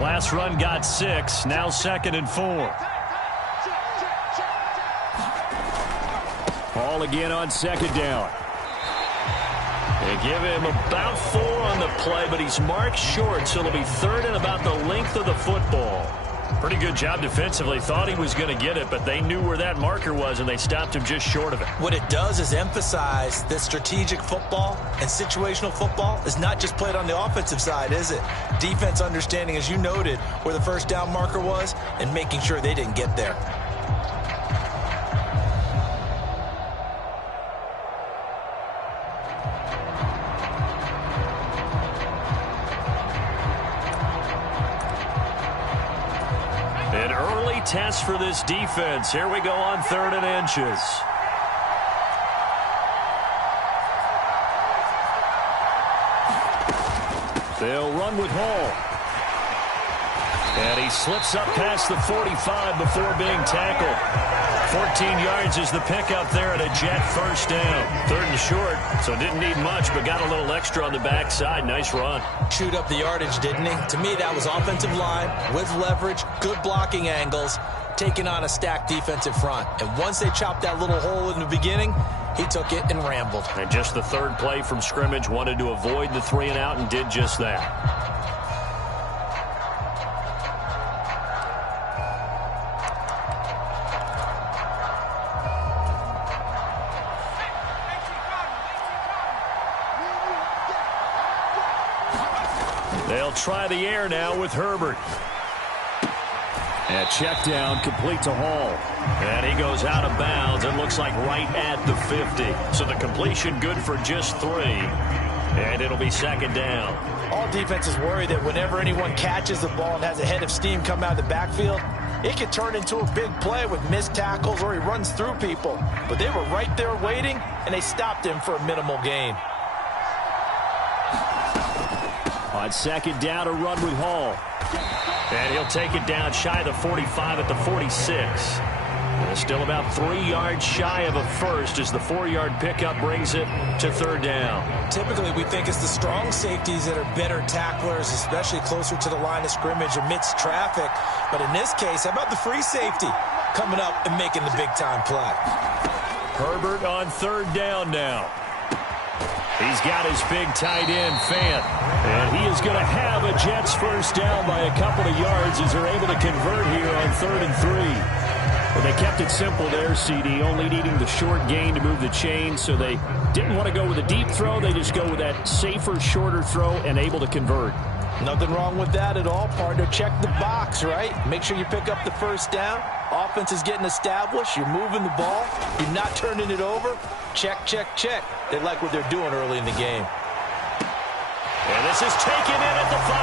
last run got 6. Now 2nd and 4. Ball again on 2nd down. They give him about 4 on the play, but he's marked short, so it'll be 3rd and about the length of the football. Pretty good job defensively. Thought he was going to get it, but they knew where that marker was, and they stopped him just short of it. What it does is emphasize that strategic football and situational football is not just played on the offensive side, is it? Defense understanding, as you noted, where the first down marker was and making sure they didn't get there. Test for this defense. Here we go on 3rd and inches. They'll run with Hall. And he slips up past the 45 before being tackled. 14 yards is the pickup there at a Jet first down. 3rd and short, so didn't need much, but got a little extra on the backside. Nice run. Chewed up the yardage, didn't he? To me, that was offensive line with leverage, good blocking angles, taking on a stacked defensive front. And once they chopped that little hole in the beginning, he took it and rambled. And just the 3rd play from scrimmage, wanted to avoid the 3 and out and did just that. They'll try the air now with Herbert. And check down, complete to Hall. And he goes out of bounds. It looks like right at the 50. So the completion good for just 3. And it'll be 2nd down. All defenses worry that whenever anyone catches the ball and has a head of steam come out of the backfield, it could turn into a big play with missed tackles or he runs through people. But they were right there waiting, and they stopped him for a minimal gain. On 2nd down, a run with Hall. And he'll take it down shy of the 45 at the 46. And still about 3 yards shy of a first as the 4-yard pickup brings it to 3rd down. Typically, we think it's the strong safeties that are better tacklers, especially closer to the line of scrimmage amidst traffic. But in this case, how about the free safety coming up and making the big-time play? Herbert on 3rd down now. He's got his big tight end, Fant. And he is going to have a Jets first down by a couple of yards as they're able to convert here on 3rd and 3. Well, they kept it simple there, CD, only needing the short gain to move the chain, so they didn't want to go with a deep throw. They just go with that safer, shorter throw and able to convert. Nothing wrong with that at all, partner. Check the box, right? Make sure you pick up the first down. Offense is getting established. You're moving the ball. You're not turning it over. Check, check, check. They like what they're doing early in the game. And this is taken in at the 5.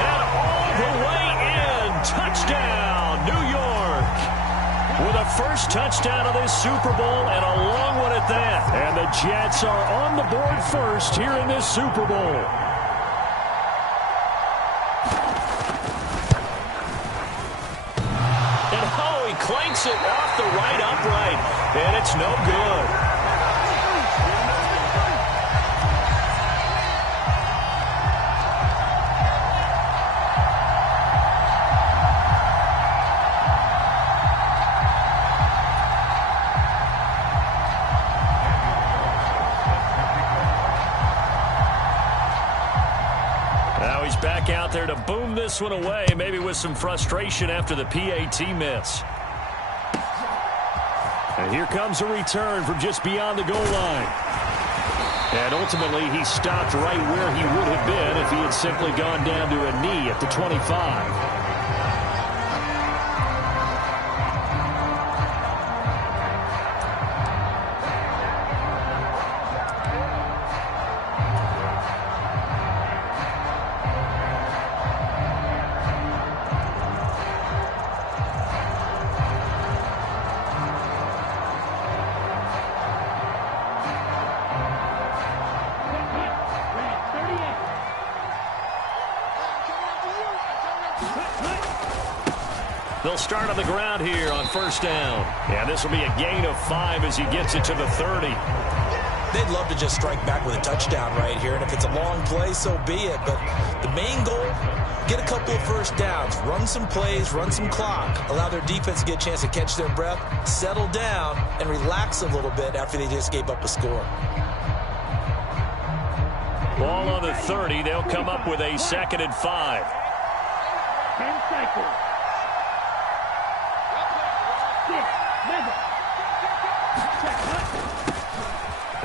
And all the way in. Touchdown, New York. With a first touchdown of this Super Bowl and a long one at that. And the Jets are on the board first here in this Super Bowl. And oh, he clanks it off the right upright. And it's no good. Back out there to boom this one away, maybe with some frustration after the PAT miss. And here comes a return from just beyond the goal line. And ultimately, he stopped right where he would have been if he had simply gone down to a knee at the 25. They'll start on the ground here on first down. Yeah, this will be a gain of 5 as he gets it to the 30. They'd love to just strike back with a touchdown right here, and if it's a long play, so be it. But the main goal get a couple of first downs, run some plays, run some clock, allow their defense to get a chance to catch their breath, settle down, and relax a little bit after they just gave up a score. Ball on the 30. They'll come up with a 2nd and 5. 10 seconds. 6,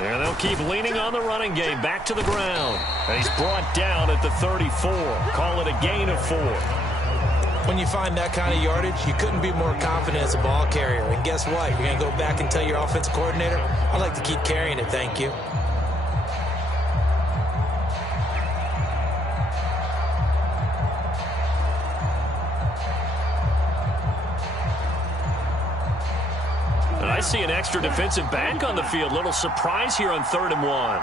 And they'll keep leaning on the running game. Back to the ground. And he's brought down at the 34. Call it a gain of 4. When you find that kind of yardage, you couldn't be more confident as a ball carrier. And guess what? You're going to go back and tell your offensive coordinator, I'd like to keep carrying it, thank you. I see an extra defensive back on the field. Little surprise here on 3rd and 1.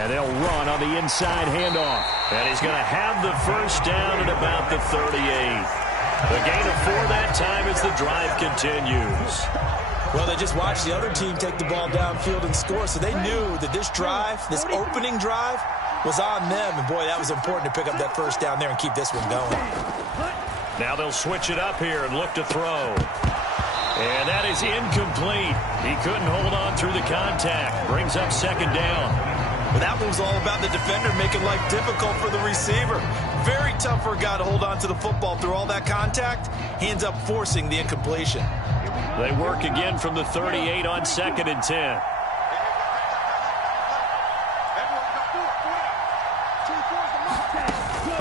And they'll run on the inside handoff. And he's going to have the first down at about the 38. The gain of 4 that time as the drive continues. Well, they just watched the other team take the ball downfield and score, so they knew that this drive, this opening drive, was on them. And, boy, that was important to pick up that first down there and keep this one going. Now they'll switch it up here and look to throw. And that is incomplete. He couldn't hold on through the contact. Brings up 2nd down. Well, that one was all about the defender making life difficult for the receiver. Very tough for a guy to hold on to the football through all that contact. He ends up forcing the incompletion. They work again from the 38 on 2nd and 10.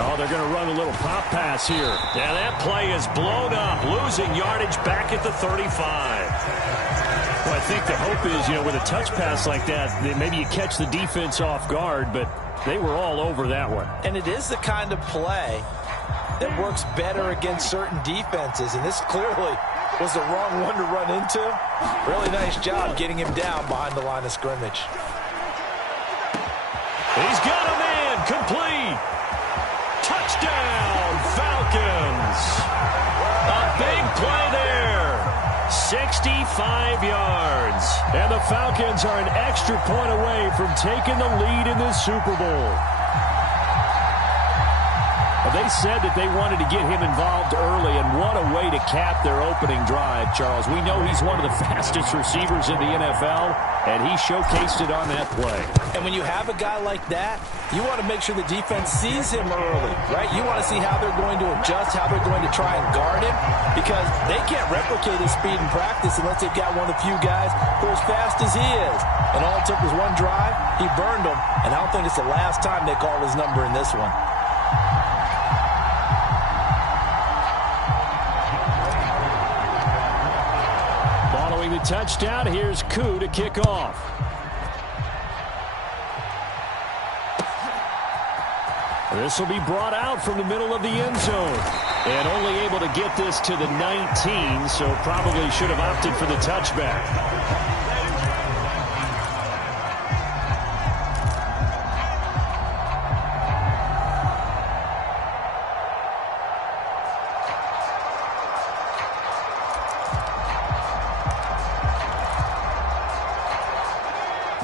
Oh, they're going to run a little pop pass here. Yeah, that play is blown up, losing yardage back at the 35. Well, I think the hope is, with a touch pass like that, maybe you catch the defense off guard, but they were all over that one. And it is the kind of play that works better against certain defenses, and this clearly was the wrong one to run into. Really nice job getting him down behind the line of scrimmage. He's got a man, complete. Touchdown, Falcons. A big play there. 65 yards. And the Falcons are an extra point away from taking the lead in this Super Bowl. They said that they wanted to get him involved early, and what a way to cap their opening drive, Charles. We know he's one of the fastest receivers in the NFL, and he showcased it on that play. And when you have a guy like that, you want to make sure the defense sees him early, right? You want to see how they're going to adjust, how they're going to try and guard him, because they can't replicate his speed in practice unless they've got one of the few guys who are as fast as he is. And all it took was one drive. He burned them, and I don't think it's the last time they call his number in this one. The touchdown, here's Koo to kick off. This will be brought out from the middle of the end zone. And only able to get this to the 19, so probably should have opted for the touchback.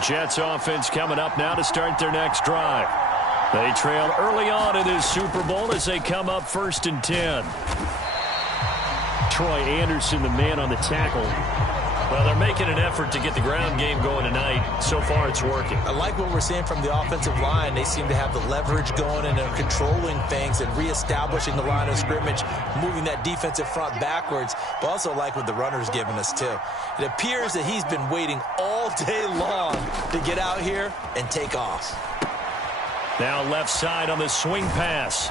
Jets offense coming up now to start their next drive. They trail early on in this Super Bowl as they come up 1st and 10. Troy Anderson, the man on the tackle. Well, they're making an effort to get the ground game going tonight. So far, it's working. I like what we're seeing from the offensive line. They seem to have the leverage going, and they're controlling things and reestablishing the line of scrimmage, moving that defensive front backwards, but also like what the runner's giving us, too. It appears that he's been waiting all day long to get out here and take off. Now left side on the swing pass.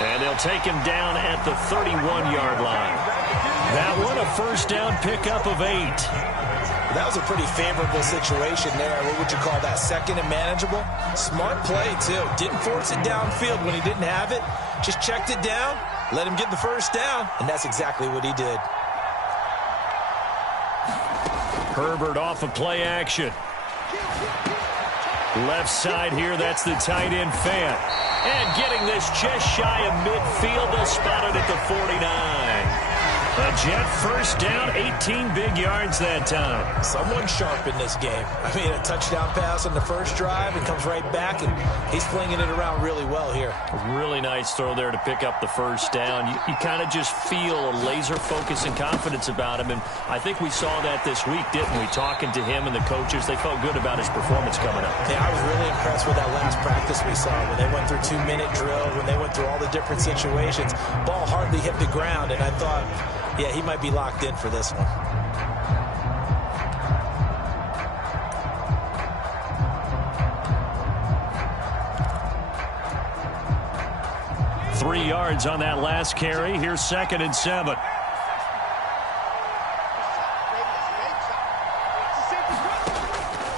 And they'll take him down at the 31-yard line. That one a first down pickup of 8. That was a pretty favorable situation there. What would you call that? 2nd and manageable? Smart play, too. Didn't force it downfield when he didn't have it. Just checked it down, let him get the first down, and that's exactly what he did. Herbert off of play action. Left side here, that's the tight end Fant. And getting this just shy of midfield, they'll spot it at the 49. A Jet first down, 18 big yards that time. Someone sharp in this game. I mean, a touchdown pass on the first drive and comes right back, and he's flinging it around really well here. A really nice throw there to pick up the first down. You kind of just feel a laser focus and confidence about him, and I think we saw that this week, didn't we? Talking to him and the coaches, they felt good about his performance coming up. Yeah, I was really impressed with that last practice we saw when they went through 2-minute drill, when they went through all the different situations. Ball hardly hit the ground, and I thought, yeah, he might be locked in for this one. Three yards on that last carry. Here's 2nd and 7.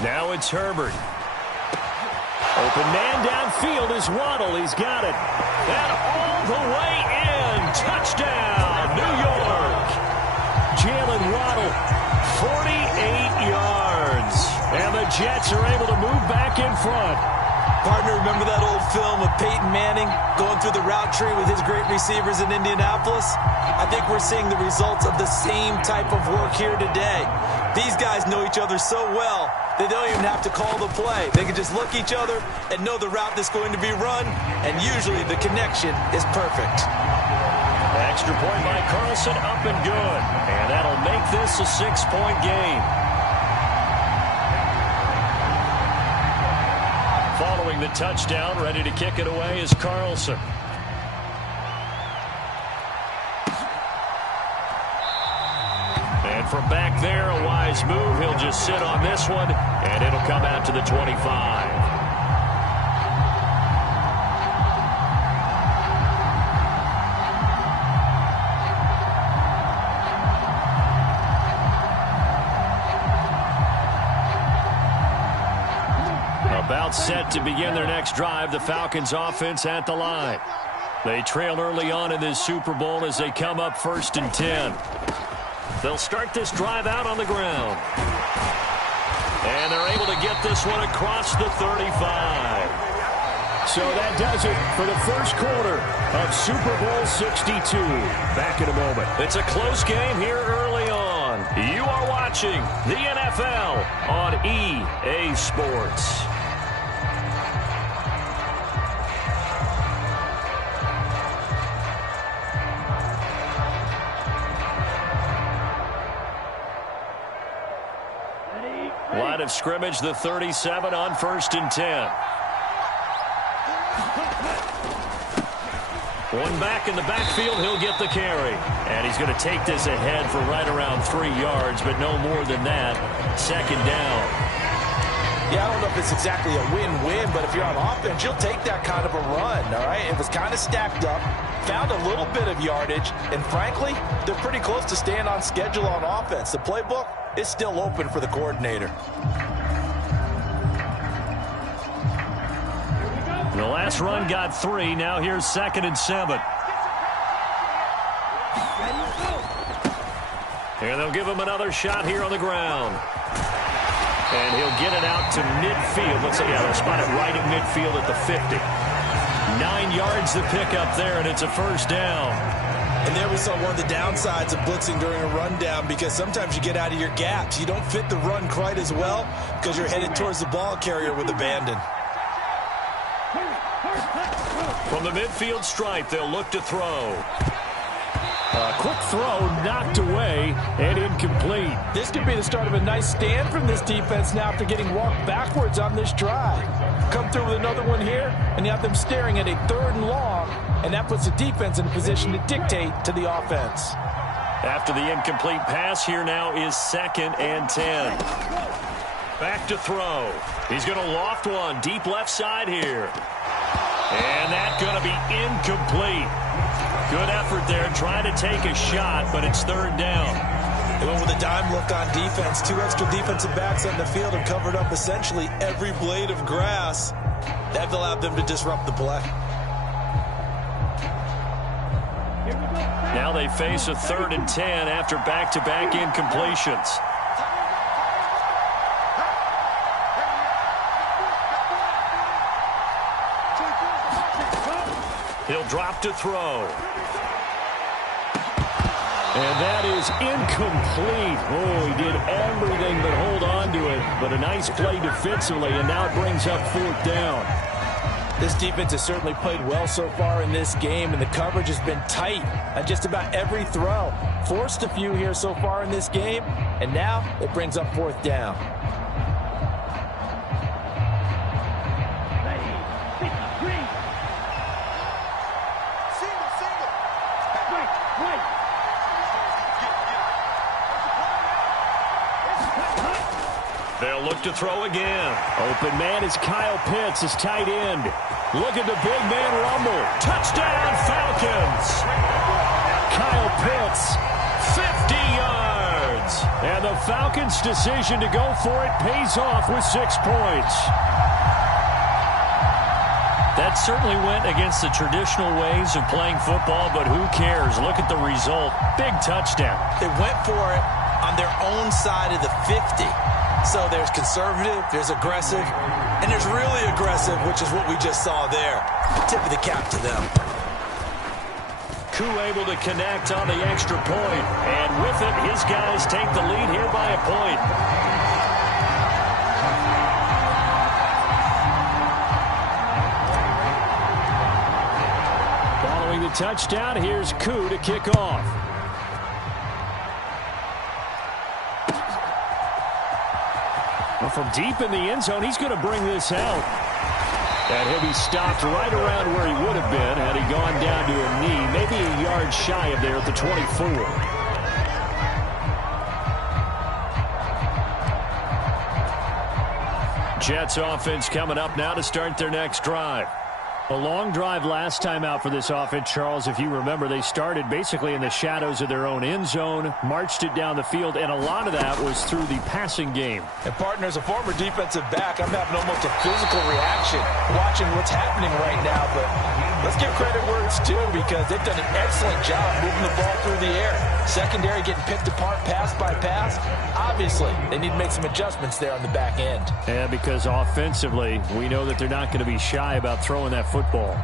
Now it's Herbert. Open man downfield is Waddle. He's got it. And all the way in. Touchdown, New York. Jalen Waddle, 48 yards. And the Jets are able to move back in front. Partner, remember that old film of Peyton Manning going through the route tree with his great receivers in Indianapolis? I think we're seeing the results of the same type of work here today. These guys know each other so well, they don't even have to call the play. They can just look each other and know the route that's going to be run, and usually the connection is perfect. Extra point by Carlson, up and good. And that'll make this a 6-point game. Following the touchdown, ready to kick it away is Carlson. And from back there, a wise move. He'll just sit on this one, and it'll come out to the 25. About set to begin their next drive, the Falcons offense at the line. They trail early on in this Super Bowl as they come up 1st and 10. They'll start this drive out on the ground. And they're able to get this one across the 35. So that does it for the first quarter of Super Bowl 62. Back in a moment. It's a close game here early on. You are watching the NFL on EA Sports. Line of scrimmage, the 37 on 1st and 10. One back in the backfield, he'll get the carry. And he's going to take this ahead for right around 3 yards, but no more than that. 2nd down. Yeah, I don't know if it's exactly a win-win, but if you're on offense, you'll take that kind of a run, all right? It was kind of stacked up, found a little bit of yardage, and frankly, they're pretty close to staying on schedule on offense. The playbook is still open for the coordinator. The last run got 3. Now here's 2nd and 7. And they'll give him another shot here on the ground. And he'll get it out to midfield. Let's see, yeah, they'll spot it right at midfield at the 50. 9 yards to pick up there, and it's a 1st down. And there we saw one of the downsides of blitzing during a rundown, because sometimes you get out of your gaps. You don't fit the run quite as well because you're headed towards the ball carrier with abandon. From the midfield stripe, they'll look to throw. A quick throw knocked away and incomplete. This could be the start of a nice stand from this defense now after getting walked backwards on this drive. Come through with another one here, and you have them staring at a 3rd and long, and that puts the defense in a position to dictate to the offense. After the incomplete pass, here now is 2nd and 10. Back to throw. He's going to loft one deep left side here. And that's going to be incomplete. Good effort there, trying to take a shot, but it's 3rd down. They went with a dime look on defense. 2 extra defensive backs on the field and covered up essentially every blade of grass. That allowed them to disrupt the play. Now they face a 3rd and 10 after back-to-back incompletions. He'll drop to throw. And that is incomplete. Oh, he did everything but hold on to it. But a nice play defensively, and now it brings up 4th down. This defense has certainly played well so far in this game, and the coverage has been tight on just about every throw. Forced a few here so far in this game, and now it brings up 4th down. They'll look to throw again. Open man is Kyle Pitts, his tight end. Look at the big man rumble. Touchdown, Falcons. Kyle Pitts, 50 yards. And the Falcons' decision to go for it pays off with 6 points. That certainly went against the traditional ways of playing football, but who cares? Look at the result. Big touchdown. They went for it on their own side of the 50. So there's conservative, there's aggressive, and there's really aggressive, which is what we just saw there. Tip of the cap to them. Koo able to connect on the extra point. And with it, his guys take the lead here by a point. Following the touchdown, here's Koo to kick off. From deep in the end zone, he's going to bring this out. And he'll be stopped right around where he would have been had he gone down to a knee, maybe a yard shy of there at the 24. Jets offense coming up now to start their next drive. A long drive last time out for this offense, Charles. If you remember, they started basically in the shadows of their own end zone, marched it down the field, and a lot of that was through the passing game. And, partner, as a former defensive back, I'm having almost a physical reaction watching what's happening right now. But let's give credit where it's due, because they've done an excellent job moving the ball through the air. Secondary getting picked apart pass by pass. Obviously, they need to make some adjustments there on the back end. And because offensively, we know that they're not going to be shy about throwing that football.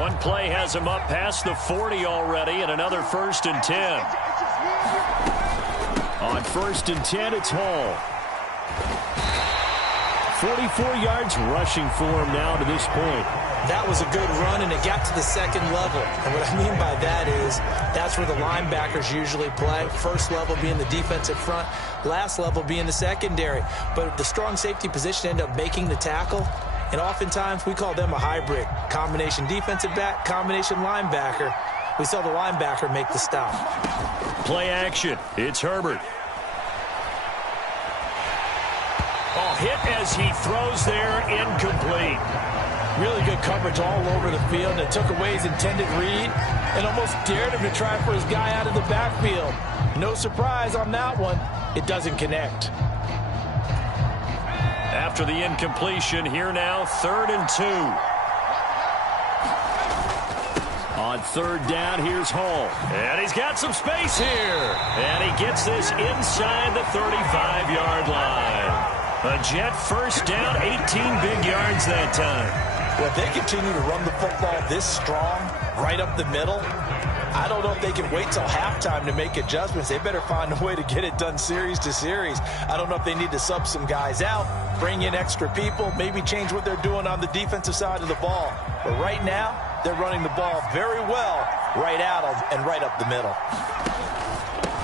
One play has him up past the 40 already, and another 1st and 10. On 1st and 10, it's Hall. 44 yards rushing for him now to this point. That was a good run, and it got to the 2nd level. And what I mean by that is that's where the linebackers usually play. First level being the defensive front, last level being the secondary. But the strong safety position ended up making the tackle, and oftentimes we call them a hybrid. Combination defensive back, combination linebacker. We saw the linebacker make the stop. Play action. It's Herbert. Oh, hit as he throws there, incomplete. Really good coverage all over the field. It took away his intended read and almost dared him to try for his guy out of the backfield. No surprise on that one. It doesn't connect. After the incompletion, here now, 3rd and 2. On 3rd down, here's Hall. And he's got some space here. And he gets this inside the 35-yard line. A Jet 1st down, 18 big yards that time. Well, if they continue to run the football this strong, right up the middle, I don't know if they can wait till halftime to make adjustments. They better find a way to get it done series to series. I don't know if they need to sub some guys out, bring in extra people, maybe change what they're doing on the defensive side of the ball. But right now, they're running the ball very well right out and right up the middle.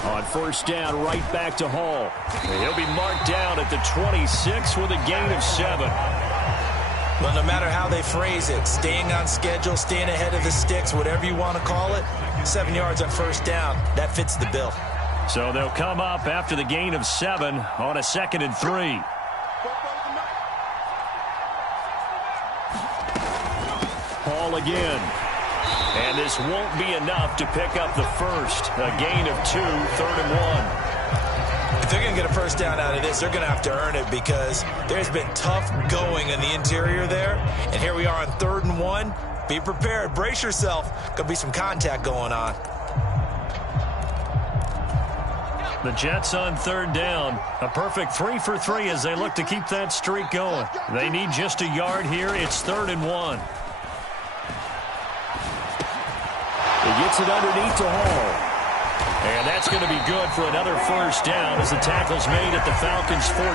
On 1st down, right back to Hall. He'll be marked down at the 26 with a gain of 7. Well, no matter how they phrase it, staying on schedule, staying ahead of the sticks, whatever you want to call it, 7 yards on 1st down, that fits the bill. So they'll come up after the gain of 7 on a 2nd and 3. Hall again. And this won't be enough to pick up the first. A gain of 2, 3rd and 1. If they're going to get a 1st down out of this, they're going to have to earn it, because there's been tough going in the interior there. And here we are on 3rd and 1. Be prepared. Brace yourself. Going to be some contact going on. The Jets on 3rd down. A perfect 3 for 3 as they look to keep that streak going. They need just a yard here. It's 3rd and 1. The gets it underneath to Hall. And that's going to be good for another first down as the tackle's made at the Falcons' 14.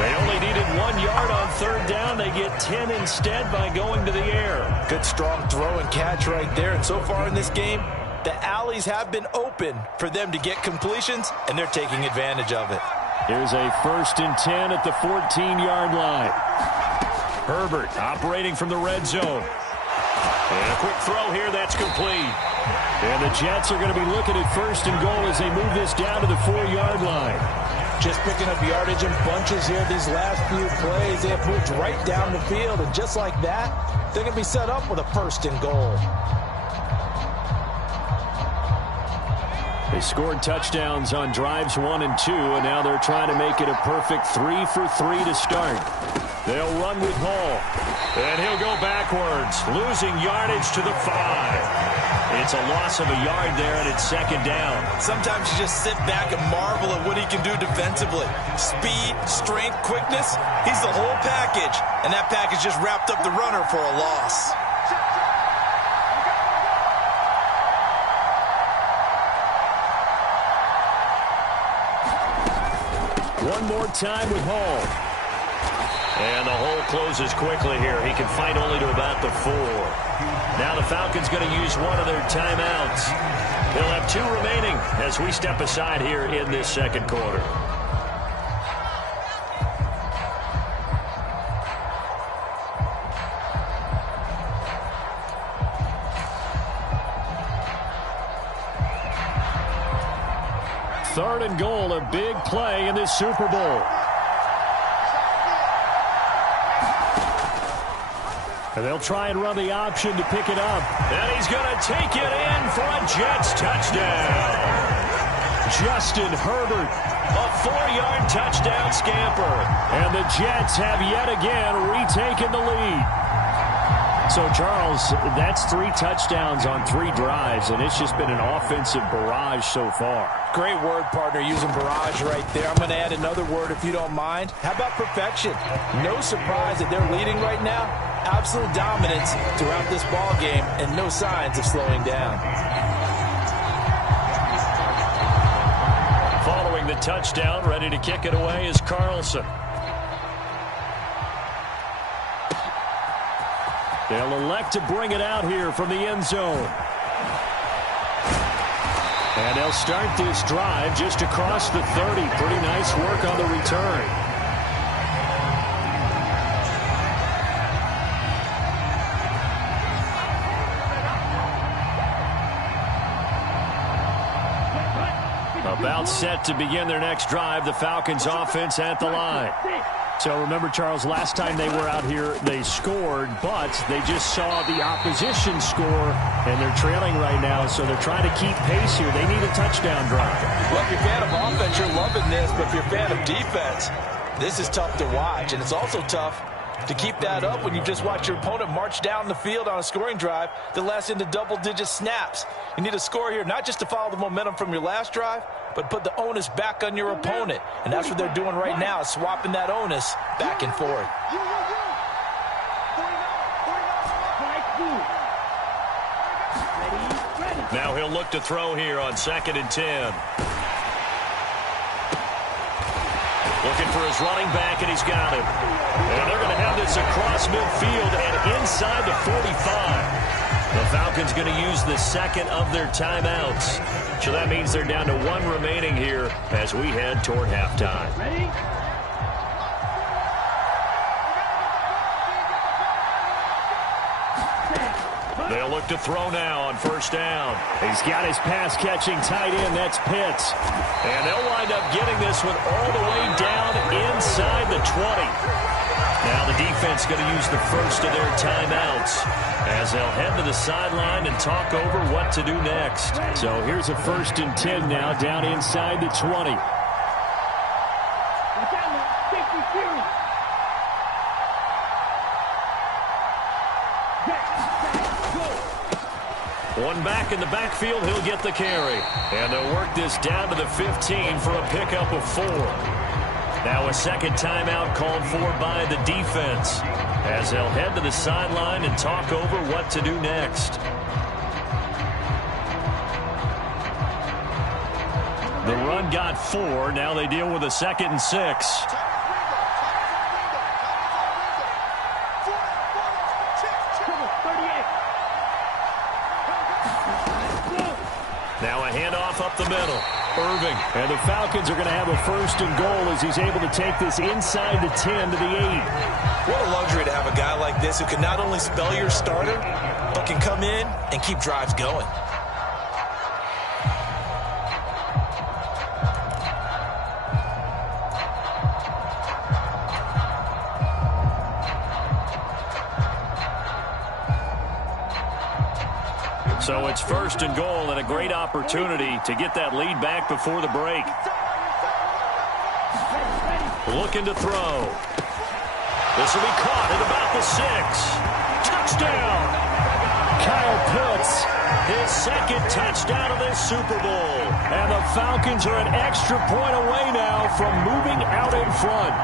They only needed 1 yard on third down. They get 10 instead by going to the air. Good strong throw and catch right there. And so far in this game, the alleys have been open for them to get completions, and they're taking advantage of it. Here's a 1st and 10 at the 14-yard line. Herbert operating from the red zone. And a quick throw here that's complete. And the Jets are going to be looking at 1st and goal as they move this down to the 4-yard line. Just picking up yardage in bunches here these last few plays. They have moved right down the field, and just like that, they're going to be set up with a 1st and goal. They scored touchdowns on drives 1 and 2, and now they're trying to make it a perfect 3 for 3 to start. They'll run with Hall, and he'll go backwards, losing yardage to the 5. It's a loss of a yard there, and it's 2nd down. Sometimes you just sit back and marvel at what he can do defensively. Speed, strength, quickness, he's the whole package, and that package just wrapped up the runner for a loss. One more time with Hall. And the hole closes quickly here. He can fight only to about the 4. Now the Falcons going to use one of their timeouts. They'll have 2 remaining as we step aside here in this 2nd quarter. Third and goal, a big play in this Super Bowl. And they'll try and run the option to pick it up. And he's going to take it in for a Jets touchdown. Justin Herbert, a 4-yard touchdown scamper. And the Jets have yet again retaken the lead. So, Charles, that's 3 touchdowns on 3 drives, and it's just been an offensive barrage so far. Great word, partner, using barrage right there. I'm going to add another word if you don't mind. How about perfection? No surprise that they're leading right now. Absolute dominance throughout this ball game and no signs of slowing down. Following the touchdown, ready to kick it away is Carlson. They'll elect to bring it out here from the end zone. And they'll start this drive just across the 30. Pretty nice work on the return. About set to begin their next drive, the Falcons offense at the line. So remember, Charles, last time they were out here, they scored, but they just saw the opposition score, and they're trailing right now, so they're trying to keep pace here. They need a touchdown drive. Well, if you're a fan of offense, you're loving this, but if you're a fan of defense, this is tough to watch, and it's also tough to keep that up when you just watch your opponent march down the field on a scoring drive that lasts into double-digit snaps. You need a score here, not just to follow the momentum from your last drive, but put the onus back on your opponent. And that's what they're doing right now, swapping that onus back and forth. Now he'll look to throw here on 2nd and 10. Looking for his running back, and he's got him. And they're going to have this across midfield and inside the 45. The Falcons going to use the 2nd of their timeouts. So that means they're down to 1 remaining here as we head toward halftime. Ready? They'll look to throw now on 1st down. He's got his pass-catching tight end. That's Pitts. And they'll wind up getting this one all the way down inside the 20. Now the defense going to use the 1st of their timeouts as they'll head to the sideline and talk over what to do next. So here's a 1st and 10 now down inside the 20. One back in the backfield, he'll get the carry. And they'll work this down to the 15 for a pickup of 4. Now a 2nd timeout called for by the defense as they'll head to the sideline and talk over what to do next. The run got 4. Now they deal with a 2nd and 6. Now a handoff up the middle. Irving. And the Falcons are going to have a 1st and goal as he's able to take this inside the 10 to the 8. What a luxury to have a guy like this who can not only spell your starter, but can come in and keep drives going. So it's 1st and goal and a great opportunity to get that lead back before the break. Looking to throw. This will be caught at about the 6. Touchdown! Kyle Pitts, his 2nd touchdown of this Super Bowl. And the Falcons are an extra point away now from moving out in front.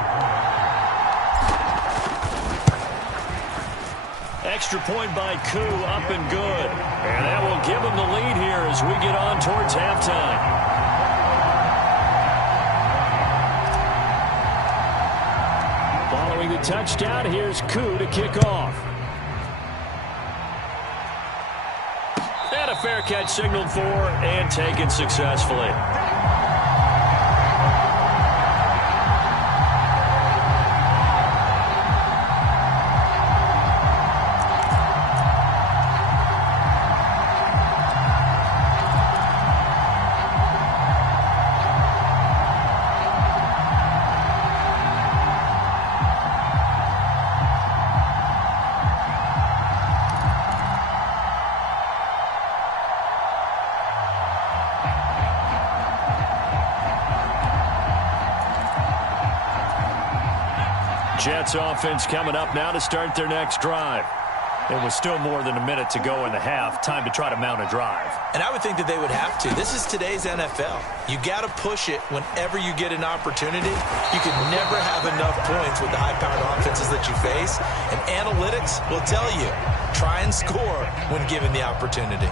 Extra point by Koo, up and good. And that will give them the lead here as we get on towards halftime. Following the touchdown, here's Koo to kick off. And a fair catch signaled for and taken successfully. Jets offense coming up now to start their next drive. It was still more than a minute to go in the half. Time to try to mount a drive. And I would think that they would have to. This is today's NFL. You got to push it whenever you get an opportunity. You can never have enough points with the high-powered offenses that you face. And analytics will tell you, try and score when given the opportunity.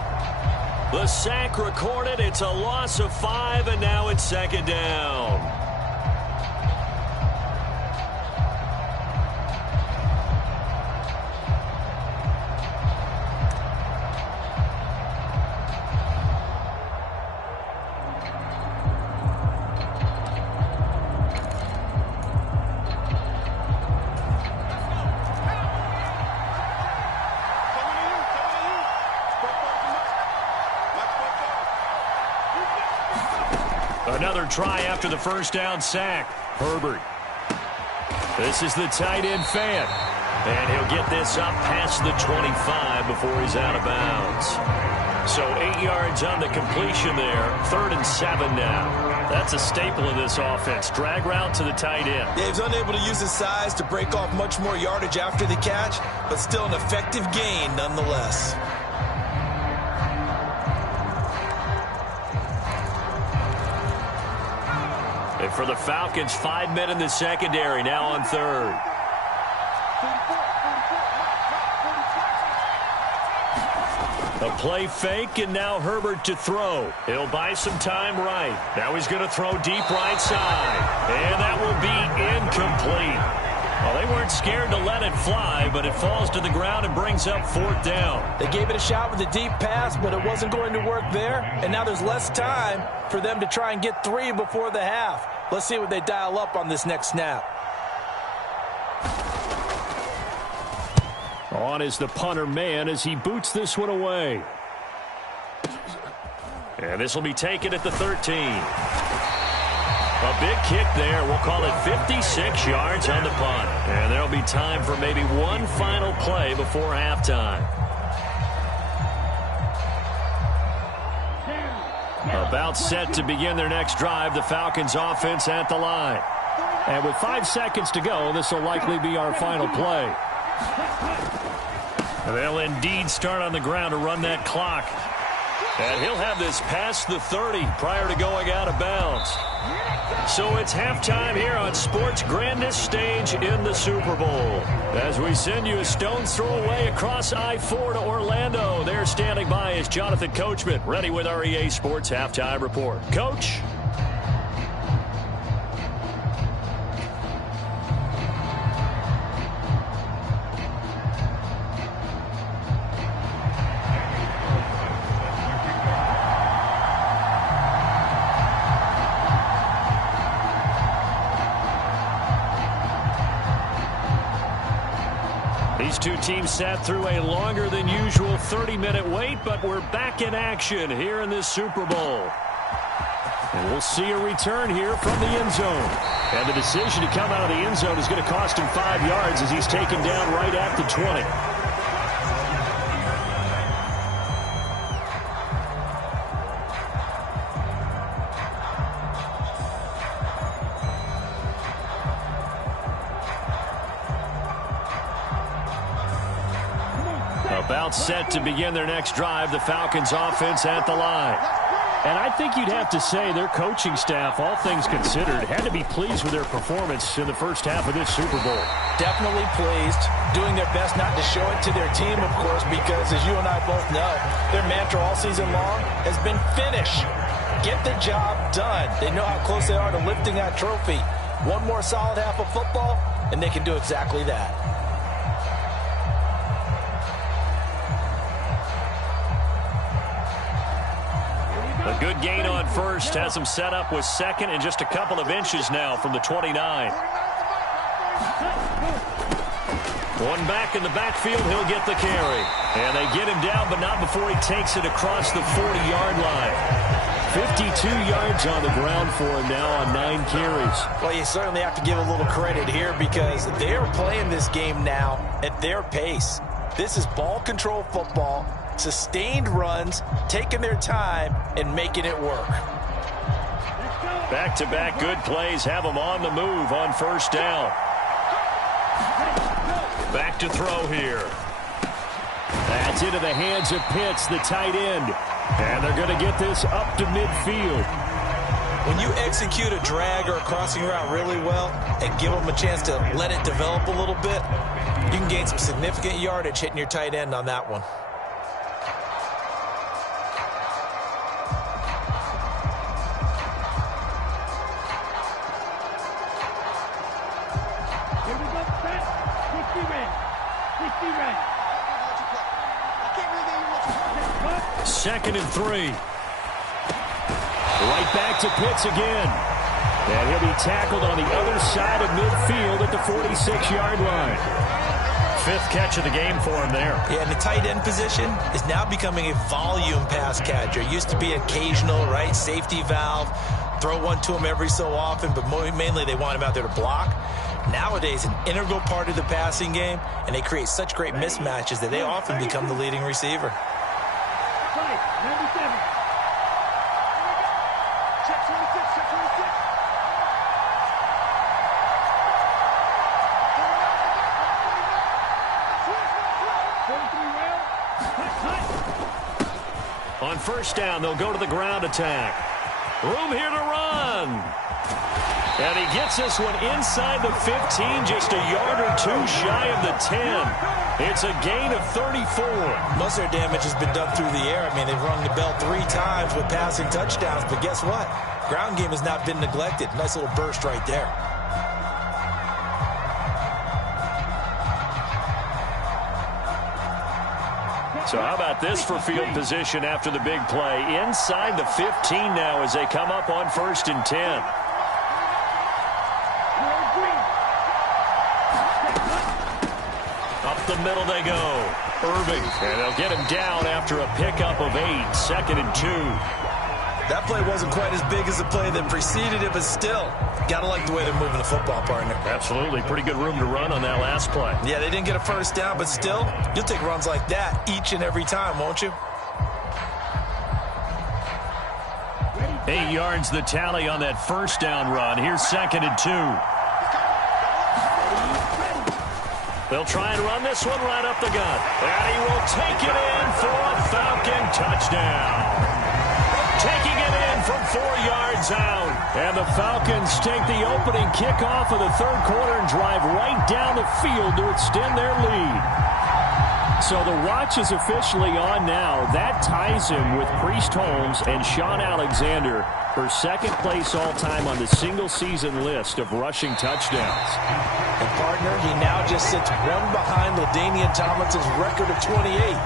The sack recorded. It's a loss of 5, and now it's 2nd down. Another try after the 1st down sack. Herbert. This is the tight end Fant. And he'll get this up past the 25 before he's out of bounds. So 8 yards on the completion there. 3rd and 7 now. That's a staple of this offense. Drag route to the tight end. Yeah, he's unable to use his size to break off much more yardage after the catch, but still an effective gain nonetheless. And for the Falcons, 5 men in the secondary, now on 3rd. A play fake, and now Herbert to throw. He'll buy some time right. Now he's going to throw deep right side. And that will be incomplete. Well, they weren't scared to let it fly, but it falls to the ground and brings up 4th down. They gave it a shot with a deep pass, but it wasn't going to work there. And now there's less time for them to try and get 3 before the half. Let's see what they dial up on this next snap. On is the punter man as he boots this one away. And this will be taken at the 13. A big kick there. We'll call it 56 yards on the punt. And there'll be time for maybe one final play before halftime. About set to begin their next drive, the Falcons offense at the line. And with 5 seconds to go, this will likely be our final play. They'll indeed start on the ground to run that clock. And he'll have this past the 30 prior to going out of bounds. So it's halftime here on sports' grandest stage in the Super Bowl. As we send you a stone's throw away across I-4 to Orlando. There standing by is Jonathan Coachman, ready with our EA Sports Halftime Report. Coach? These two teams sat through a longer than usual 30-minute wait, but we're back in action here in this Super Bowl. And we'll see a return here from the end zone. And the decision to come out of the end zone is going to cost him 5 yards as he's taken down right at the 20. About set to begin their next drive, the Falcons offense at the line. And I think you'd have to say their coaching staff, all things considered, had to be pleased with their performance in the first half of this Super Bowl. Definitely pleased, doing their best not to show it to their team, of course, because as you and I both know, their mantra all season long has been finish. Get the job done. They know how close they are to lifting that trophy. One more solid half of football, and they can do exactly that. A good gain on first has him set up with second and just a couple of inches now from the 29. One back in the backfield, he'll get the carry. And they get him down, but not before he takes it across the 40-yard line. 52 yards on the ground for him now on 9 carries. Well, you certainly have to give a little credit here because they're playing this game now at their pace. This is ball control football. Sustained runs, taking their time, and making it work. Back-to-back good plays have them on the move on first down. Back to throw here. That's into the hands of Pitts, the tight end. And they're going to get this up to midfield. When you execute a drag or a crossing route really well and give them a chance to let it develop a little bit, you can gain some significant yardage hitting your tight end on that one. Second and 3. Right back to Pitts again. And he'll be tackled on the other side of midfield at the 46-yard line. 5th catch of the game for him there. Yeah, and the tight end position is now becoming a volume pass catcher. It used to be occasional, right? Safety valve. Throw one to him every so often, but mainly they want him out there to block. Nowadays, an integral part of the passing game, and they create such great mismatches that they often become the leading receiver. On first down, they'll go to the ground attack. Room here to run. And he gets this one inside the 15, just a yard or two shy of the 10. It's a gain of 34. Most of their damage has been done through the air. I mean, they've rung the bell 3 times with passing touchdowns, but guess what? Ground game has not been neglected. Nice little burst right there. So how about this for field position after the big play? Inside the 15 now as they come up on first and 10. Up the middle they go. Irving, and they'll get him down after a pickup of 8, 2nd and 2. That play wasn't quite as big as the play that preceded it, but still, gotta like the way they're moving the football, partner. Absolutely. Pretty good room to run on that last play. Yeah, they didn't get a first down, but still, you'll take runs like that each and every time, won't you? 8 yards the tally on that first down run. Here's 2nd and 2. They'll try and run this one right up the gut. And he will take it in for a Falcon touchdown. Taking it in from 4 yards out. And the Falcons take the opening kickoff of the third quarter and drive right down the field to extend their lead. So the watch is officially on now. That ties him with Priest Holmes and Sean Alexander for second place all-time on the single-season list of rushing touchdowns. And, partner, he now just sits one behind LaDainian Tomlinson's record of 28.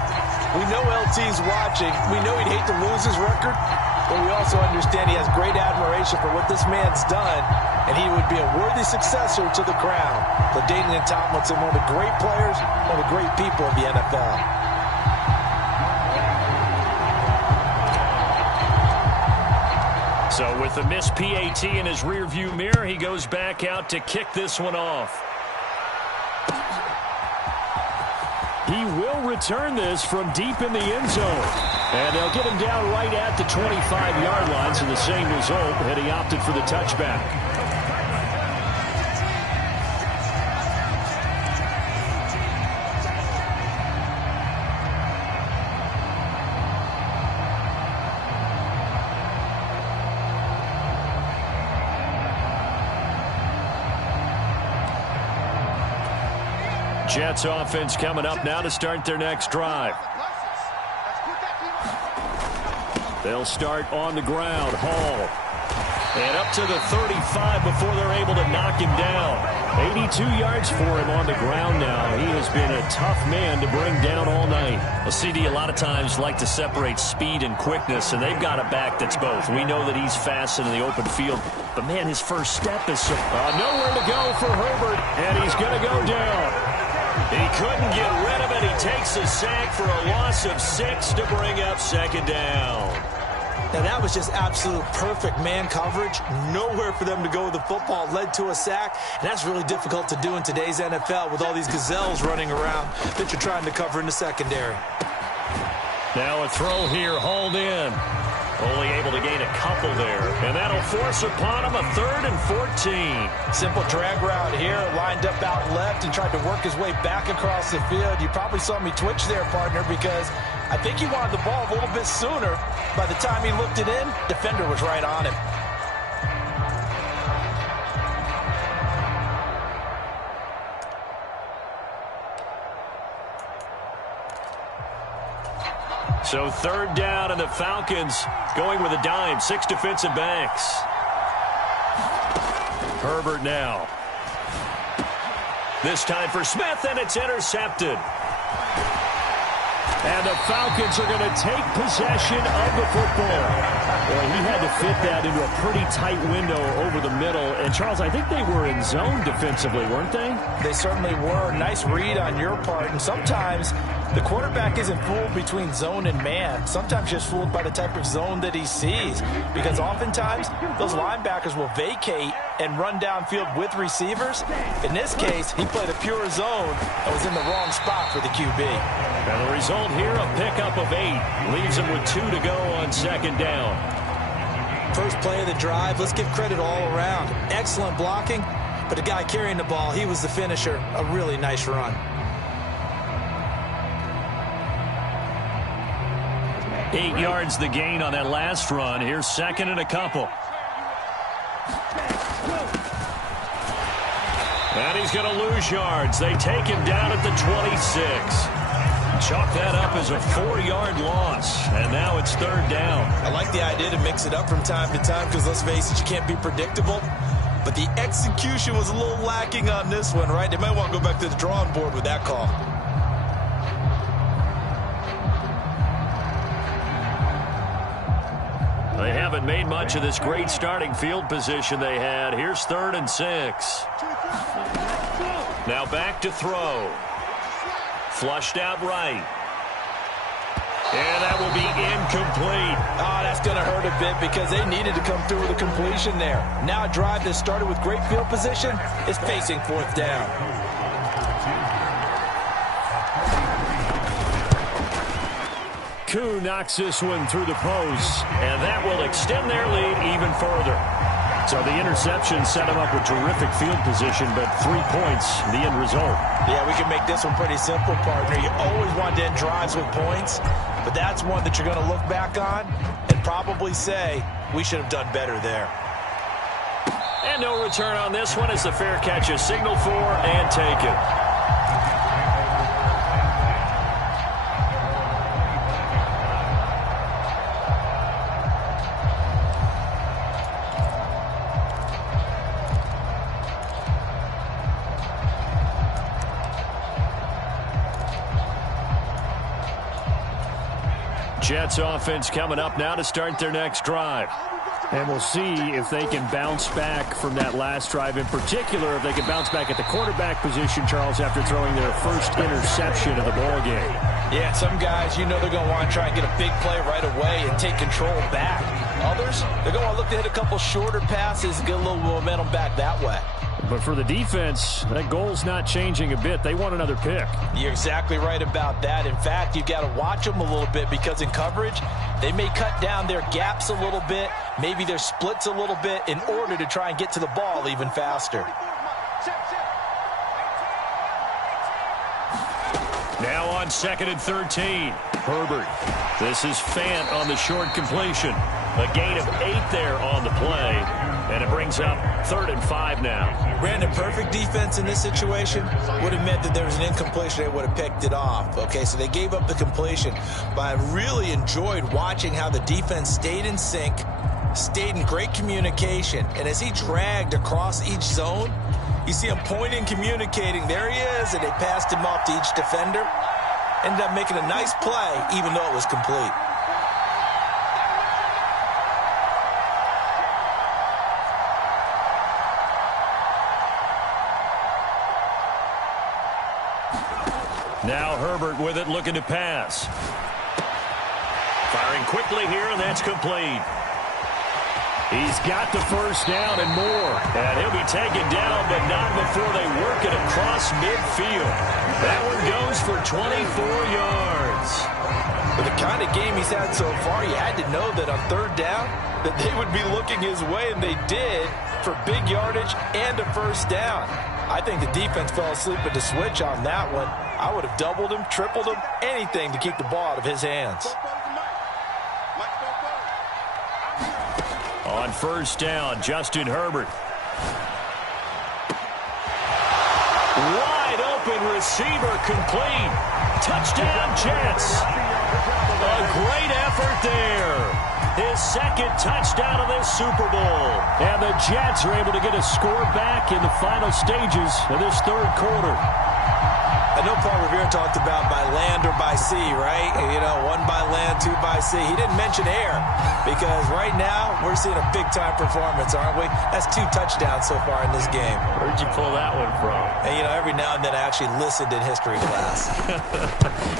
We know LT's watching. We know he'd hate to lose his record, but we also understand he has great admiration for what this man's done, and he would be a worthy successor to the crown. LaDainian Tomlinson, one of the great players, one of the great people of the NFL. So with the missed PAT in his rearview mirror, he goes back out to kick this one off. He will return this from deep in the end zone. And they'll get him down right at the 25-yard line, so the same result, and he opted for the touchback. Jets offense coming up now to start their next drive. They'll start on the ground. Hall. And up to the 35 before they're able to knock him down. 82 yards for him on the ground now. He has been a tough man to bring down all night. Well, CD a lot of times like to separate speed and quickness, and they've got a back that's both. We know that he's fast in the open field, but man, his first step is nowhere to go for Herbert, and he's going to go down. He couldn't get rid of it. He takes a sack for a loss of 6 to bring up second down. Now, that was just absolute perfect man coverage. Nowhere for them to go with the football. Led to a sack, and that's really difficult to do in today's NFL with all these gazelles running around that you're trying to cover in the secondary. Now a throw here, hauled in. Only able to gain a couple there, and that'll force upon him a 3rd and 14. Simple drag route here, lined up out left and tried to work his way back across the field. You probably saw me twitch there, partner, because I think he wanted the ball a little bit sooner. By the time he looked it in, defender was right on him. So 3rd down, and the Falcons going with a dime. 6 defensive backs. Herbert now. This time for Smith, and it's intercepted. And the Falcons are going to take possession of the football. Well, he had to fit that into a pretty tight window over the middle. And, Charles, I think they were in zone defensively, weren't they? They certainly were. Nice read on your part. And sometimes the quarterback isn't fooled between zone and man. Sometimes just fooled by the type of zone that he sees. Because oftentimes those linebackers will vacate and run downfield with receivers. In this case, he played a pure zone and was in the wrong spot for the QB. And the result here, a pickup of 8. Leaves him with 2 to go on 2nd down. First play of the drive, let's give credit all around. Excellent blocking, but the guy carrying the ball, he was the finisher. A really nice run. 8 yards the gain on that last run. Here's 2nd and a couple. And he's going to lose yards. They take him down at the 26. Chalk that up as a 4-yard loss, and now it's 3rd down. I like the idea to mix it up from time to time because, let's face it, you can't be predictable. But the execution was a little lacking on this one, right? They might want to go back to the drawing board with that call. They haven't made much of this great starting field position they had. Here's 3rd and 6. Now back to throw. Flushed out right. And that will be incomplete. Oh, that's going to hurt a bit because they needed to come through with a completion there. Now a drive that started with great field position is facing 4th down. Koo knocks this one through the post, and that will extend their lead even further. So the interception set him up with terrific field position, but 3 points, the end result. Yeah, we can make this one pretty simple, partner. You always want to end drives with points, but that's one that you're going to look back on and probably say, we should have done better there. And no return on this one as the fair catch is signaled for and taken. Jets offense coming up now to start their next drive. And we'll see if they can bounce back from that last drive. In particular, if they can bounce back at the quarterback position, Charles, after throwing their first interception of the ball game. Yeah, some guys, you know they're going to want to try and get a big play right away and take control back. Others, they're going to look to hit a couple shorter passes and get a little momentum back that way. But for the defense, that goal's not changing a bit. They want another pick. You're exactly right about that. In fact, you've got to watch them a little bit because in coverage, they may cut down their gaps a little bit, maybe their splits a little bit in order to try and get to the ball even faster. Now on 2nd and 13. Herbert. This is Fant on the short completion. A gain of 8 there on the play. And it brings up 3rd and 5 now. Brandon, perfect defense in this situation would have meant that there was an incompletion. They would have picked it off. Okay, so they gave up the completion. But I really enjoyed watching how the defense stayed in sync, stayed in great communication. And as he dragged across each zone, you see him pointing, communicating. There he is, and they passed him off to each defender. Ended up making a nice play, even though it was complete. Now Herbert with it, looking to pass. Firing quickly here, and that's complete. He's got the first down and more. And he'll be taken down, but not before they work it across midfield. That one goes for 24 yards. With the kind of game he's had so far, you had to know that on 3rd down, that they would be looking his way, and they did, for big yardage and a first down. I think the defense fell asleep at the switch on that one. I would have doubled him, tripled him, anything to keep the ball out of his hands. On 1st down, Justin Herbert. Wide open receiver, complete. Touchdown, Jets. A great effort there. His 2nd touchdown of this Super Bowl. And the Jets are able to get a score back in the final stages of this 3rd quarter. I know Paul Revere talked about by land or by sea, right? You know, 1 by land, 2 by sea. He didn't mention air because right now we're seeing a big-time performance, aren't we? That's 2 touchdowns so far in this game. Where'd you pull that one from? And, you know, every now and then I actually listened in history class.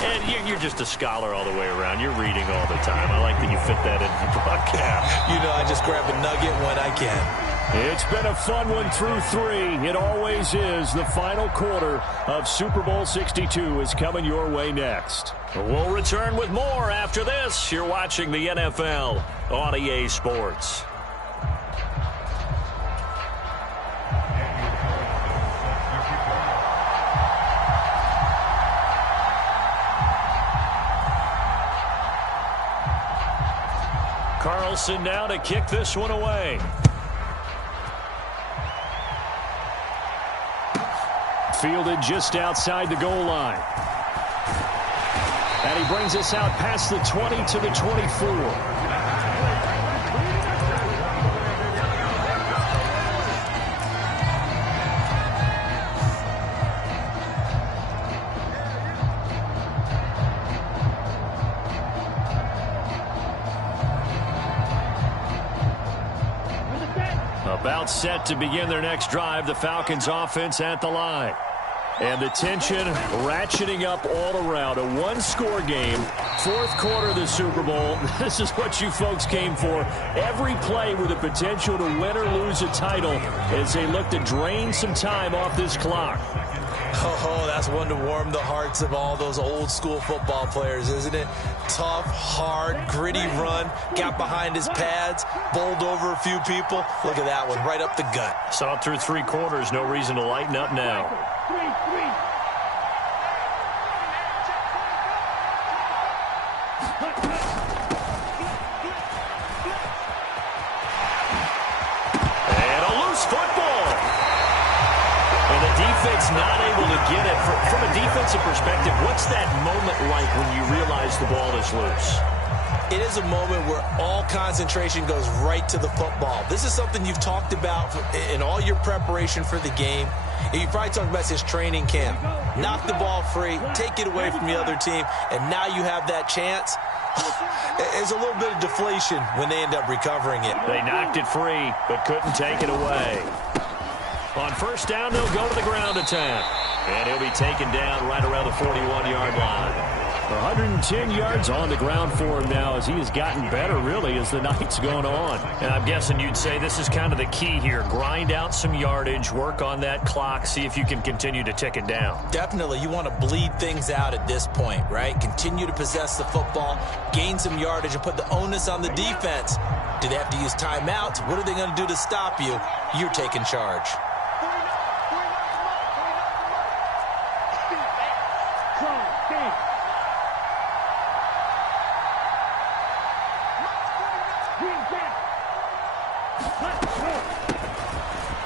And you're just a scholar all the way around. You're reading all the time. I like that you fit that into the broadcast. You know, I just grab a nugget when I can. It's been a fun one through 3. It always is. The final quarter of Super Bowl 62 is coming your way next. We'll return with more after this. You're watching the NFL on EA Sports. Carlson now to kick this one away. Fielded just outside the goal line. And he brings us out past the 20 to the 24. About set to begin their next drive, the Falcons offense at the line. And the tension ratcheting up all around. A 1-score game, 4th quarter of the Super Bowl. This is what you folks came for. Every play with the potential to win or lose a title as they look to drain some time off this clock. Oh, that's one to warm the hearts of all those old-school football players, isn't it? Tough, hard, gritty run, got behind his pads, bowled over a few people. Look at that one, right up the gut. Saw it through 3 quarters, no reason to lighten up now. And a loose football. And the defense not able to get it. From a defensive perspective, what's that moment like when you realize the ball is loose? It is a moment where all concentration goes right to the football. This is something you've talked about in all your preparation for the game. And you probably talked about this training camp. Knock the ball free, take it away from the other team, and now you have that chance. There's a little bit of deflation when they end up recovering it. They knocked it free, but couldn't take it away. On first down, they'll go to the ground attack. And he'll be taken down right around the 41-yard line. 110 yards on the ground for him now as he has gotten better, really, as the night's going on. And I'm guessing you'd say this is kind of the key here. Grind out some yardage, work on that clock, see if you can continue to tick it down. Definitely. You want to bleed things out at this point, right? Continue to possess the football, gain some yardage, and put the onus on the defense. Do they have to use timeouts? What are they going to do to stop you? You're taking charge.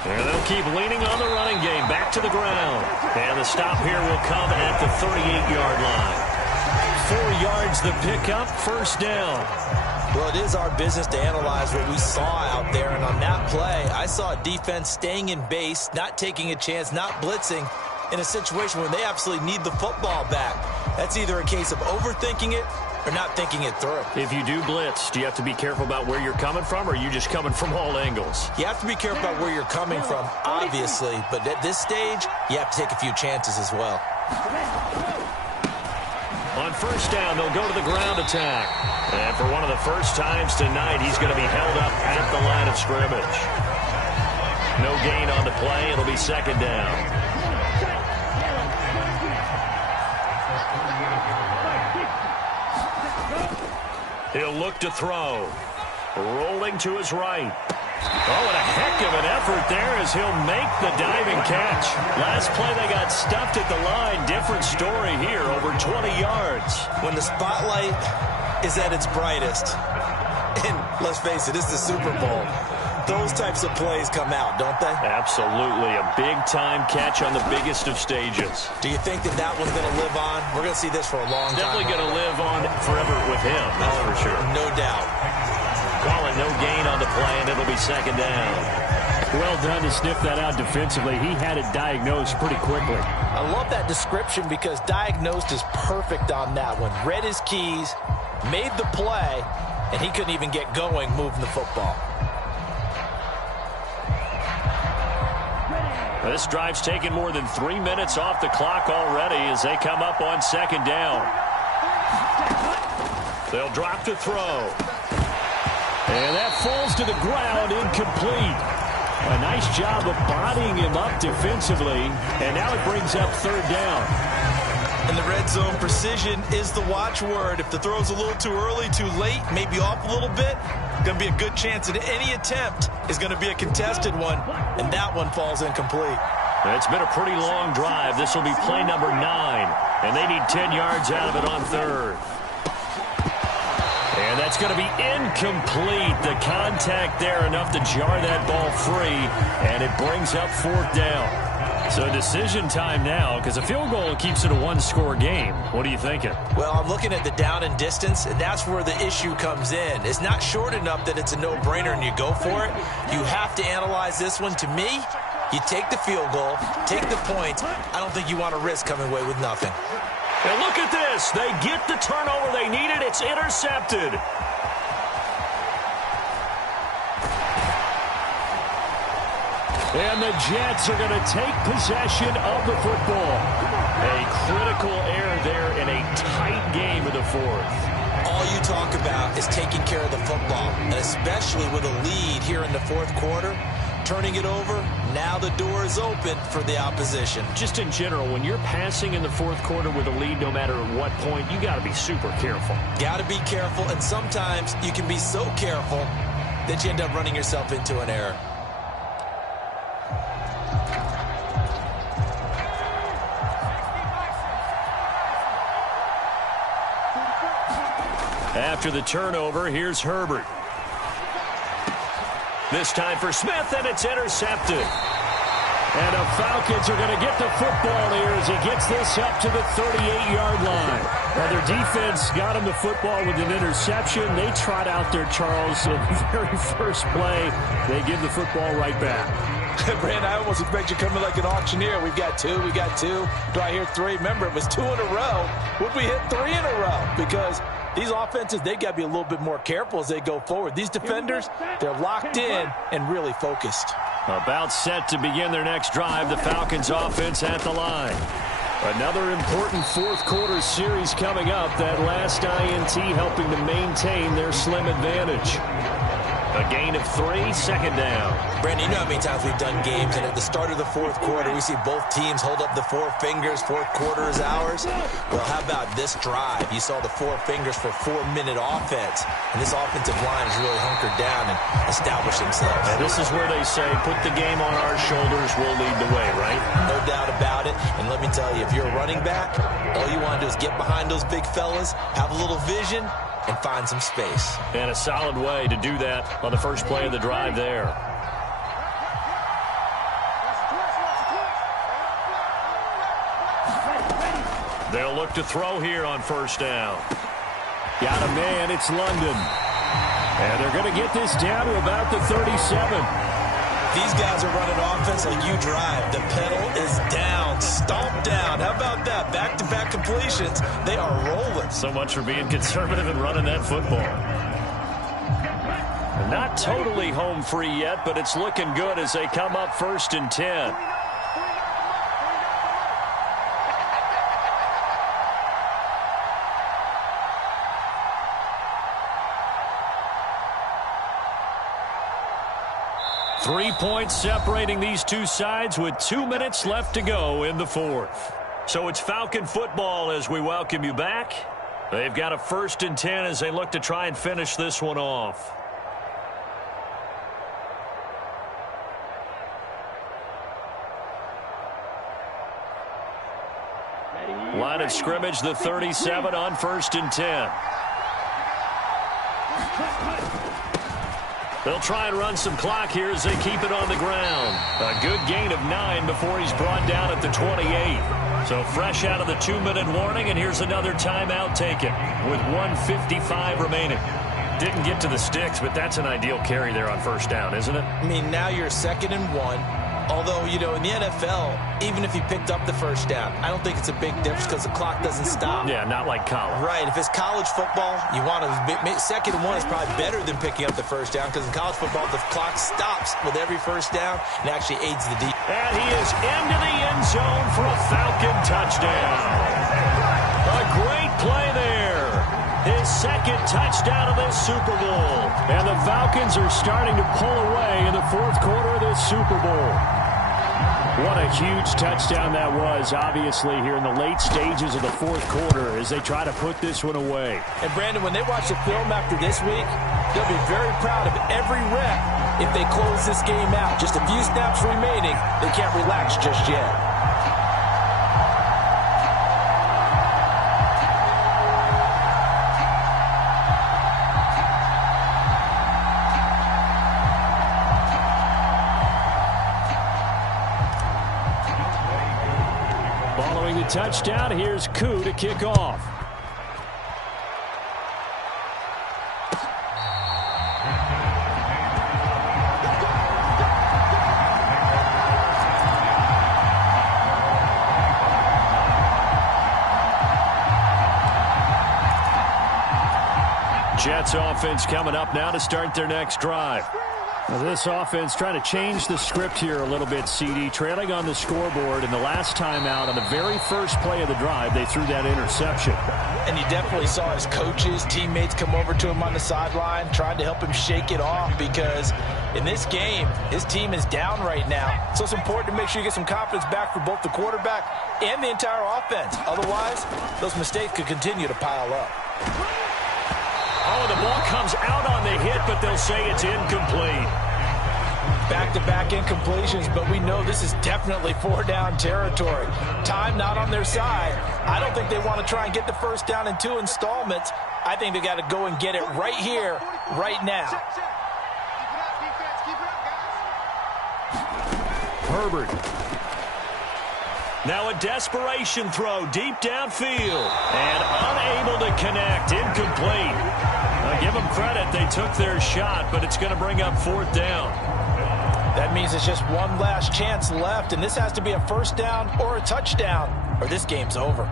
And they'll keep leaning on the running game. Back to the ground. And the stop here will come at the 38-yard line. 4 yards the pickup, first down. Well, it is our business to analyze what we saw out there. And on that play, I saw a defense staying in base, not taking a chance, not blitzing in a situation where they absolutely need the football back. That's either a case of overthinking it or not thinking it through. If you do blitz, do you have to be careful about where you're coming from, or are you just coming from all angles? You have to be careful about where you're coming from, obviously, but at this stage, you have to take a few chances as well. On first down, they'll go to the ground attack. And for one of the first times tonight, he's going to be held up at the line of scrimmage. No gain on the play. It'll be second down. He'll look to throw. Rolling to his right. Oh, and a heck of an effort there as he'll make the diving catch. Last play they got stuffed at the line. Different story here, over 20 yards. When the spotlight is at its brightest, and let's face it, this is the Super Bowl, those types of plays come out, don't they? Absolutely. A big-time catch on the biggest of stages. Do you think that that one's going to live on? We're going to see this for a long time. Definitely going to live on forever with him, that's for sure. No doubt. Calling no gain on the play, and it'll be second down. Well done to sniff that out defensively. He had it diagnosed pretty quickly. I love that description because diagnosed is perfect on that one. Read his keys, made the play, and he couldn't even get going moving the football. This drive's taken more than 3 minutes off the clock already as they come up on second down. They'll drop to throw. And that falls to the ground, incomplete. A nice job of bodying him up defensively, and now it brings up third down. In the red zone, precision is the watchword. If the throw's a little too early, too late, maybe off a little bit, going to be a good chance that any attempt is going to be a contested one, and that one falls incomplete. It's been a pretty long drive. This will be play number 9, and they need 10 yards out of it on third. And that's going to be incomplete. The contact there enough to jar that ball free, and it brings up fourth down. So decision time now, because a field goal keeps it a one-score game. What are you thinking? Well, I'm looking at the down and distance, and that's where the issue comes in. It's not short enough that it's a no-brainer and you go for it. You have to analyze this one. To me, you take the field goal, take the points. I don't think you want to risk coming away with nothing. And look at this. They get the turnover they needed. It's intercepted. And the Jets are going to take possession of the football. A critical error there in a tight game of the fourth. All you talk about is taking care of the football, and especially with a lead here in the fourth quarter. Turning it over, now the door is open for the opposition. Just in general, when you're passing in the fourth quarter with a lead, no matter at what point, you got to be super careful. Got to be careful, and sometimes you can be so careful that you end up running yourself into an error. After the turnover, here's Herbert. This time for Smith, and it's intercepted. And the Falcons are going to get the football here as he gets this up to the 38-yard line. Now, their defense got him the football with an interception. They trot out there, Charles, in the very first play. They give the football right back. Brand, I almost expect you coming like an auctioneer. We've got two. Do I hear three? Remember, it was 2 in a row. Would we hit 3 in a row? Because These offenses, they got to be a little bit more careful as they go forward. These defenders, they're locked in and really focused. About set to begin their next drive, the Falcons offense at the line. Another important fourth quarter series coming up. That last INT helping to maintain their slim advantage. A gain of 3, second down. Brandon, you know how many times we've done games, and at the start of the fourth quarter, we see both teams hold up the 4 fingers, fourth quarter is ours. Well, how about this drive? You saw the 4 fingers for 4-minute offense, and this offensive line is really hunkered down and established themselves. And this is where they say, put the game on our shoulders, we'll lead the way, right? No doubt about it, and let me tell you, if you're a running back, all you want to do is get behind those big fellas, have a little vision, and find some space. And a solid way to do that on the first play of the drive there. They'll look to throw here on first down. Got a man, it's London. And they're going to get this down to about the 37. These guys are running offense like you drive. The pedal is down, stomped down. How about that? Back-to-back completions. They are rolling. So much for being conservative and running that football. Not totally home free yet, but it's looking good as they come up 1st and 10. Three points separating these two sides with 2 minutes left to go in the fourth. So it's Falcon football as we welcome you back. They've got a 1st and 10 as they look to try and finish this one off. Line of scrimmage, the 37 on 1st and 10. They'll try and run some clock here as they keep it on the ground. A good gain of 9 before he's brought down at the 28. So fresh out of the 2-minute warning, and here's another timeout taken with 1:55 remaining. Didn't get to the sticks, but that's an ideal carry there on first down, isn't it? I mean, now you're 2nd and 1. Although, you know, in the NFL, even if you picked up the first down, I don't think it's a big difference because the clock doesn't stop. Yeah, not like college. Right. If it's college football, you want to 2nd and 1 is probably better than picking up the first down because in college football, the clock stops with every first down and actually aids the defense. And he is into the end zone for a Falcon touchdown. A great play there. His 2nd touchdown of this Super Bowl. And the Falcons are starting to pull away in the 4th quarter of this Super Bowl. What a huge touchdown that was, obviously, here in the late stages of the 4th quarter as they try to put this one away. And, Brandon, when they watch the film after this week, they'll be very proud of every rep if they close this game out. Just a few snaps remaining. They can't relax just yet. Touchdown. Here's Koo to kick off. Jets offense coming up now to start their next drive. Now this offense trying to change the script here a little bit, CD. Trailing on the scoreboard, and the last time out on the very first play of the drive, they threw that interception. And you definitely saw his coaches, teammates come over to him on the sideline, trying to help him shake it off because in this game, his team is down right now. So it's important to make sure you get some confidence back for both the quarterback and the entire offense. Otherwise, those mistakes could continue to pile up. Oh, the ball comes out on the hit, but they'll say it's incomplete. Back-to-back incompletions, but we know this is definitely 4-down territory. Time not on their side. I don't think they want to try and get the first down in 2 installments. I think they got to go and get it right here, right now. Herbert. Now a desperation throw deep downfield. And unable to connect. Incomplete. Give them credit. They took their shot, but it's going to bring up 4th down. That means it's just one last chance left, and this has to be a first down or a touchdown, or this game's over.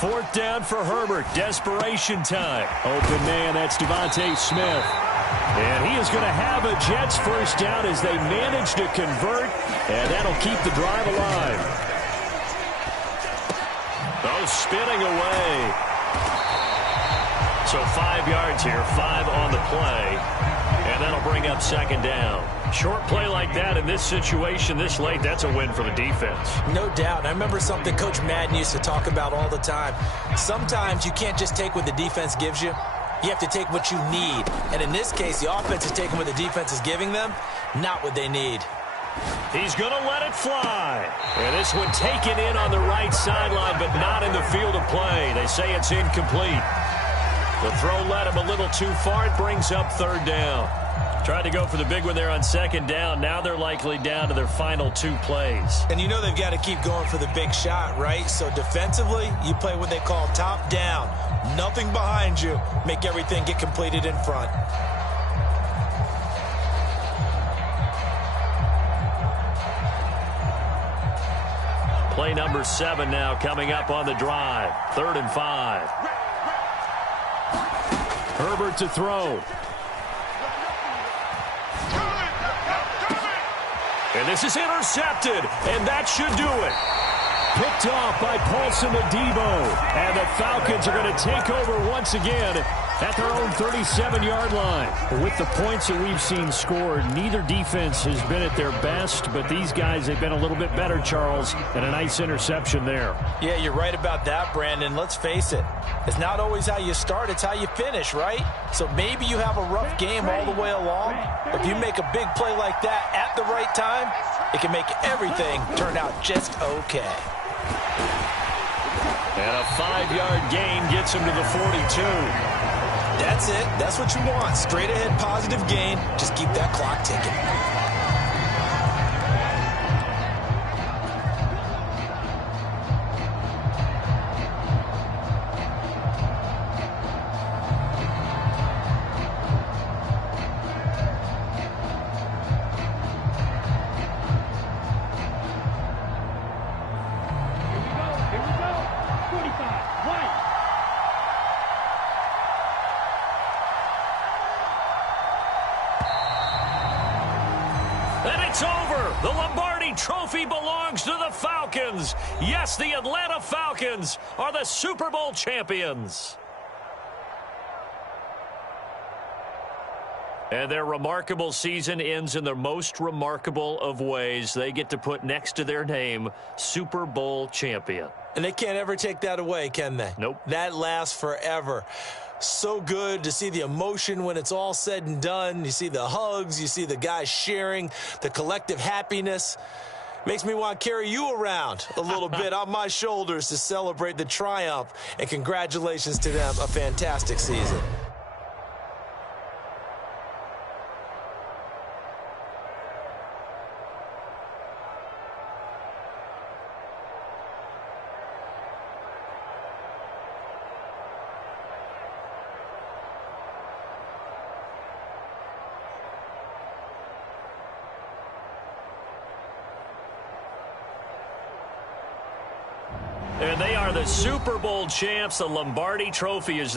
4th down for Herbert. Desperation time. Open man, that's Devontae Smith. And he is going to have a Jets first down as they manage to convert, and that'll keep the drive alive. Oh, spinning away. So 5 yards here, 5 on the play, and that'll bring up 2nd down. Short play like that in this situation this late, that's a win for the defense. No doubt. I remember something Coach Madden used to talk about all the time. Sometimes you can't just take what the defense gives you. You have to take what you need. And in this case, the offense is taking what the defense is giving them, not what they need. He's going to let it fly. And this one taken in on the right sideline, but not in the field of play. They say it's incomplete. The throw led him a little too far. It brings up 3rd down. Tried to go for the big one there on 2nd down. Now they're likely down to their final 2 plays. And you know they've got to keep going for the big shot, right? So defensively, you play what they call top down. Nothing behind you. Make everything get completed in front. Play number 7 now coming up on the drive. 3rd and 5. Herbert to throw. And this is intercepted, and that should do it. Picked off by Paulson Adebo. And the Falcons are going to take over once again at their own 37-yard line. With the points that we've seen scored, neither defense has been at their best, but these guys have been a little bit better, Charles, and a nice interception there. Yeah, you're right about that, Brandon. Let's face it. It's not always how you start, it's how you finish, right? So maybe you have a rough game all the way along, but if you make a big play like that at the right time, it can make everything turn out just okay. And a 5-yard gain gets him to the 42. That's it. That's what you want. Straight ahead positive gain. Just keep that clock ticking. Here we go. 45. White. And it's over. The Lombardi Trophy belongs to the Falcons. Yes, the Atlanta Falcons are the Super Bowl champions. And their remarkable season ends in the most remarkable of ways. They get to put next to their name, Super Bowl champion. And they can't ever take that away, can they? Nope. That lasts forever. So good to see the emotion when it's all said and done. You see the hugs. You see the guys sharing, the collective happiness. Makes me want to carry you around a little bit on my shoulders to celebrate the triumph. And congratulations to them. A fantastic season. And they are the Super Bowl champs. The Lombardi Trophy is